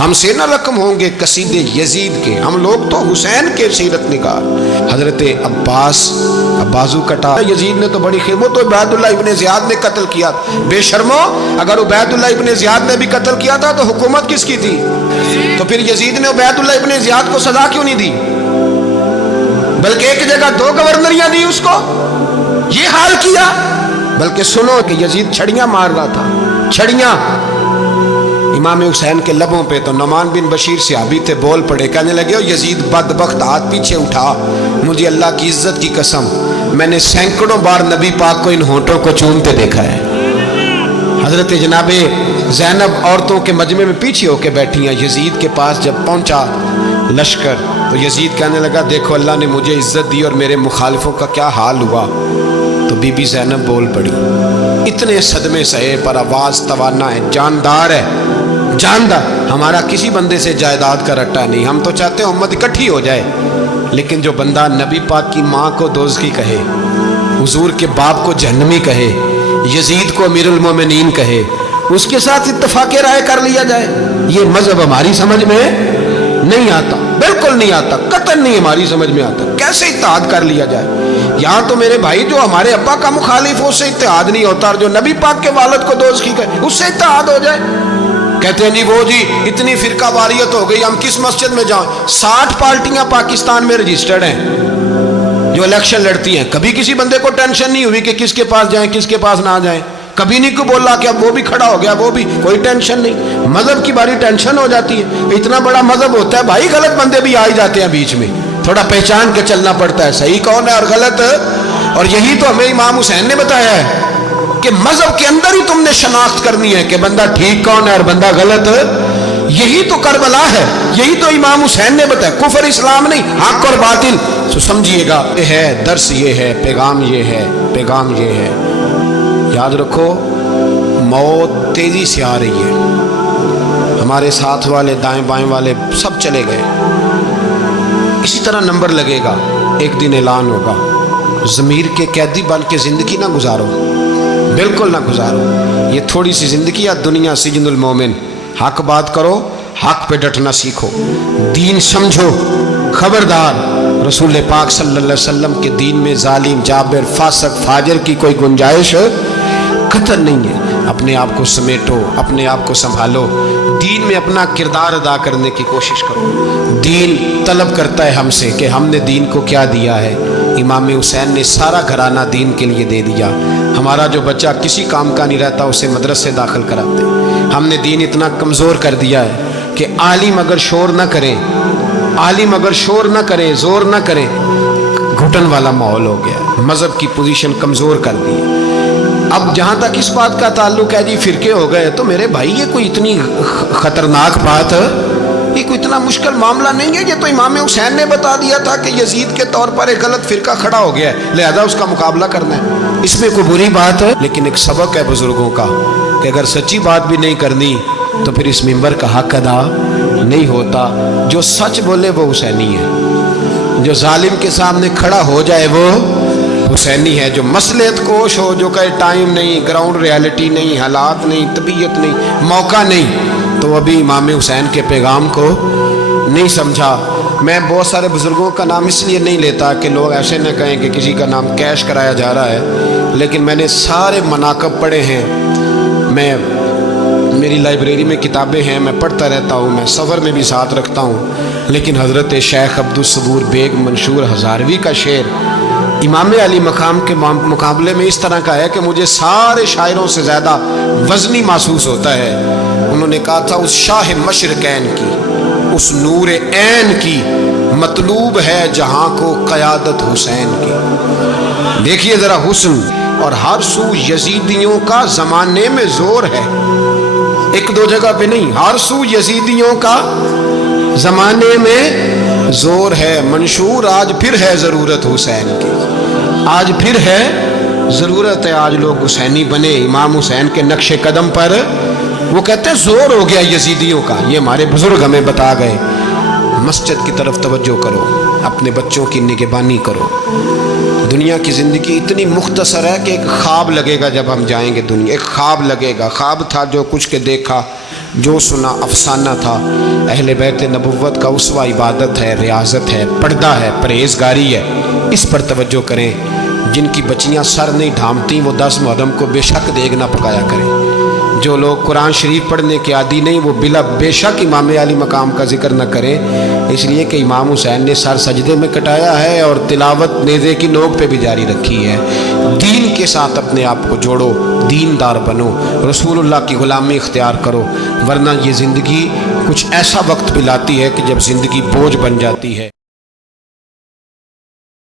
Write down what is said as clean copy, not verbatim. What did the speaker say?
ہم سے نہ رقم ہوں گے قصیدے یزید کے، ہم لوگ تو حسین کے سیرت نگار۔ حضرت عباس بازو کٹا، یزید نے تو بڑی خیر، وہ تو عبید اللہ ابن زیاد نے قتل کیا، بے شرمو، اگر عبید اللہ ابن زیاد نے بھی قتل کیا تھا تو حکومت کس کی تھی؟ تو پھر یزید نے عبید اللہ ابن زیاد کو سزا کیوں نہیں دی، بلکہ ایک جگہ 2 گورنریاں دی اس کو، یہ حال کیا؟ بلکہ سنو کہ یزید چھڑیاں مار رہا تھا، چھڑیاں امام حسین کے لبوں پہ، تو نعمان بن بشیر صحابی تھے، بول پڑے، کہنے لگے او یزید بدبخت، ہاتھ پیچھے اٹھا، مجھے اللہ کی عزت کی قسم میں نے سینکڑوں بار نبی پاک کو ان ہونٹوں کو چومتے دیکھا ہے۔ حضرت جناب زینب عورتوں کے مجمع میں پیچھے ہو کے بیٹھی ہیں، یزید کے پاس جب پہنچا لشکر تو یزید کہنے لگا دیکھو اللہ نے مجھے عزت دی اور میرے مخالفوں کا کیا حال ہوا، تو بی بی زینب بول پڑی، اتنے صدمے سہے پر آواز توانا ہے، جاندار ہے، جاندار، ہمارا کسی بندے سے جائیداد کا رٹا نہیں، ہم تو چاہتے ہیں امت اکٹھی ہو جائے، لیکن جو بندہ نبی پاک کی ماں کو دوزخی کہے، حضور کے باپ کو جہنمی کہے، یزید کو امیر المومنین کہے، اس کے ساتھ اتفاق رائے کر لیا جائے، یہ مذہب ہماری سمجھ میں نہیں آتا، بالکل نہیں آتا، قطعاً نہیں ہماری سمجھ میں آتا، کیسے اتحاد کر لیا جائے؟ یہاں تو میرے بھائی جو ہمارے ابا کا مخالف ہو اس سے اتحاد نہیں ہوتا، اور جو نبی پاک کے والد کو دوزخی کہے اس سے اتحاد ہو جائے۔ کہتے ہیں نہیں وہ جی اتنی فرقہ واریت ہو گئی، ہم کس مسجد میں جائیں؟ 60 پارٹیاں پاکستان میں رجسٹرڈ ہیں جو الیکشن لڑتی ہیں، کبھی کسی بندے کو ٹینشن نہیں ہوئی کہ کس کے پاس جائیں کس کے پاس نہ جائیں، کبھی نہیں کو بولا کہ اب وہ بھی کھڑا ہو گیا، وہ بھی، کوئی ٹینشن نہیں۔ مذہب کی باری ٹینشن ہو جاتی ہے، اتنا بڑا مذہب ہوتا ہے بھائی، غلط بندے بھی آ ہی جاتے ہیں بیچ میں، تھوڑا پہچان کے چلنا پڑتا ہے صحیح کون ہے اور غلط، اور یہی تو ہمیں امام حسین نے بتایا ہے کہ مذہب کے اندر ہی تم نے شناخت کرنی ہے کہ بندہ ٹھیک کون ہے اور بندہ غلط، یہی تو کربلا ہے، یہی تو امام حسین نے بتایا، کفر اسلام نہیں، حق اور باطل۔ تو سمجھیے گا یہ ہے درس، یہ ہے پیغام، یہ ہے پیغام، یہ ہے، یاد رکھو موت تیزی سے آ رہی ہے، ہمارے ساتھ والے دائیں بائیں والے سب چلے گئے، اسی طرح نمبر لگے گا، ایک دن اعلان ہوگا، ضمیر کے قیدی بن کے زندگی نہ گزارو، بالکل نہ گزارو، یہ تھوڑی سی زندگی ہے دنیا سجن المومن، حق بات کرو، حق پہ ڈٹنا سیکھو، دین سمجھو، خبردار رسول پاک صلی اللہ علیہ وسلم کے دین میں ظالم، جابر، فاسق، فاجر کی کوئی گنجائش قطعاً نہیں ہے، اپنے آپ کو سمیٹو، اپنے آپ کو سنبھالو، دین میں اپنا کردار ادا کرنے کی کوشش کرو، دین طلب کرتا ہے ہم سے کہ ہم نے دین کو کیا دیا ہے، امام حسین نے سارا گھرانہ دین کے لیے دے دیا، ہمارا جو بچہ کسی کام کا نہیں رہتا اسے مدرسے داخل کراتے، ہم نے دین اتنا کمزور کر دیا ہے کہ عالم اگر شور نہ کرے، عالم اگر شور نہ کرے، زور نہ کرے، گھٹن والا ماحول ہو گیا، مذہب کی پوزیشن کمزور کر دی۔ اب جہاں تک اس بات کا تعلق ہے جی فرقے ہو گئے، تو میرے بھائی یہ کوئی اتنی خطرناک بات ہے، یہ کوئی اتنا مشکل معاملہ نہیں ہے، یہ تو امام حسین نے بتا دیا تھا کہ یزید کے طور پر ایک غلط فرقہ کھڑا ہو گیا ہے، لہذا اس کا مقابلہ کرنا ہے، اس میں کوئی بری بات ہے، لیکن ایک سبق ہے بزرگوں کا کہ اگر سچی بات بھی نہیں کرنی تو پھر اس منبر کا حق ادا نہیں ہوتا، جو سچ بولے وہ حسینی ہے، جو ظالم کے سامنے کھڑا ہو جائے وہ حسینی ہے، جو مصلحت کوش ہو، جو کہے ٹائم نہیں، گراؤنڈ ریالٹی نہیں، حالات نہیں، طبیعت نہیں، موقع نہیں، تو ابھی امام حسین کے پیغام کو نہیں سمجھا۔ میں بہت سارے بزرگوں کا نام اس لیے نہیں لیتا کہ لوگ ایسے نہ کہیں کہ کسی کا نام کیش کرایا جا رہا ہے، لیکن میں نے سارے مناقب پڑھے ہیں، میری لائبریری میں کتابیں ہیں، میں پڑھتا رہتا ہوں، میں سفر میں بھی ساتھ رکھتا ہوں، لیکن حضرت شیخ عبدالصبور بیگ منشور ہزاروی کا شعر امام علی مقام کے مقابلے میں اس طرح کا ہے کہ مجھے سارے شاعروں سے زیادہ وزنی محسوس ہوتا ہے۔ انہوں نے کہا تھا اس شاہ مشرقین کی، اس نور عین کی مطلوب ہے جہاں کو قیادت حسین کی۔ دیکھیے ذرا حسن، اور ہر سو یزیدیوں کا زمانے میں زور ہے، ایک دو جگہ پہ نہیں، ہر سو یزیدیوں کا زمانے میں زور ہے، منشور آج پھر ہے ضرورت حسین کی، آج پھر ہے ضرورت ہے، آج لوگ حسینی بنے، امام حسین کے نقش قدم پر، وہ کہتے ہیں زور ہو گیا یزیدیوں کا، یہ ہمارے بزرگ ہمیں بتا گئے۔ مسجد کی طرف توجہ کرو، اپنے بچوں کی نگہبانی کرو، دنیا کی زندگی اتنی مختصر ہے کہ ایک خواب لگے گا جب ہم جائیں گے دنیا، ایک خواب لگے گا، خواب تھا جو کچھ کے دیکھا، جو سنا افسانہ تھا۔ اہل بیت نبوت کا اسوہ عبادت ہے، ریاضت ہے، پردہ ہے، پرہیزگاری ہے، اس پر توجہ کریں۔ جن کی بچیاں سر نہیں ڈھانپتیں وہ 10 محرم کو بے شک دیگ نہ پکایا کریں۔ جو لوگ قرآن شریف پڑھنے کے عادی نہیں وہ بے شک امام علی مقام کا ذکر نہ کریں، اس لیے کہ امام حسین نے سر سجدے میں کٹایا ہے اور تلاوت نیزے کی نوک پہ بھی جاری رکھی ہے۔ دین کے ساتھ اپنے آپ کو جوڑو، دیندار بنو، رسول اللہ کی غلامی اختیار کرو، ورنہ یہ زندگی کچھ ایسا وقت بھی لاتی ہے کہ جب زندگی بوجھ بن جاتی ہے۔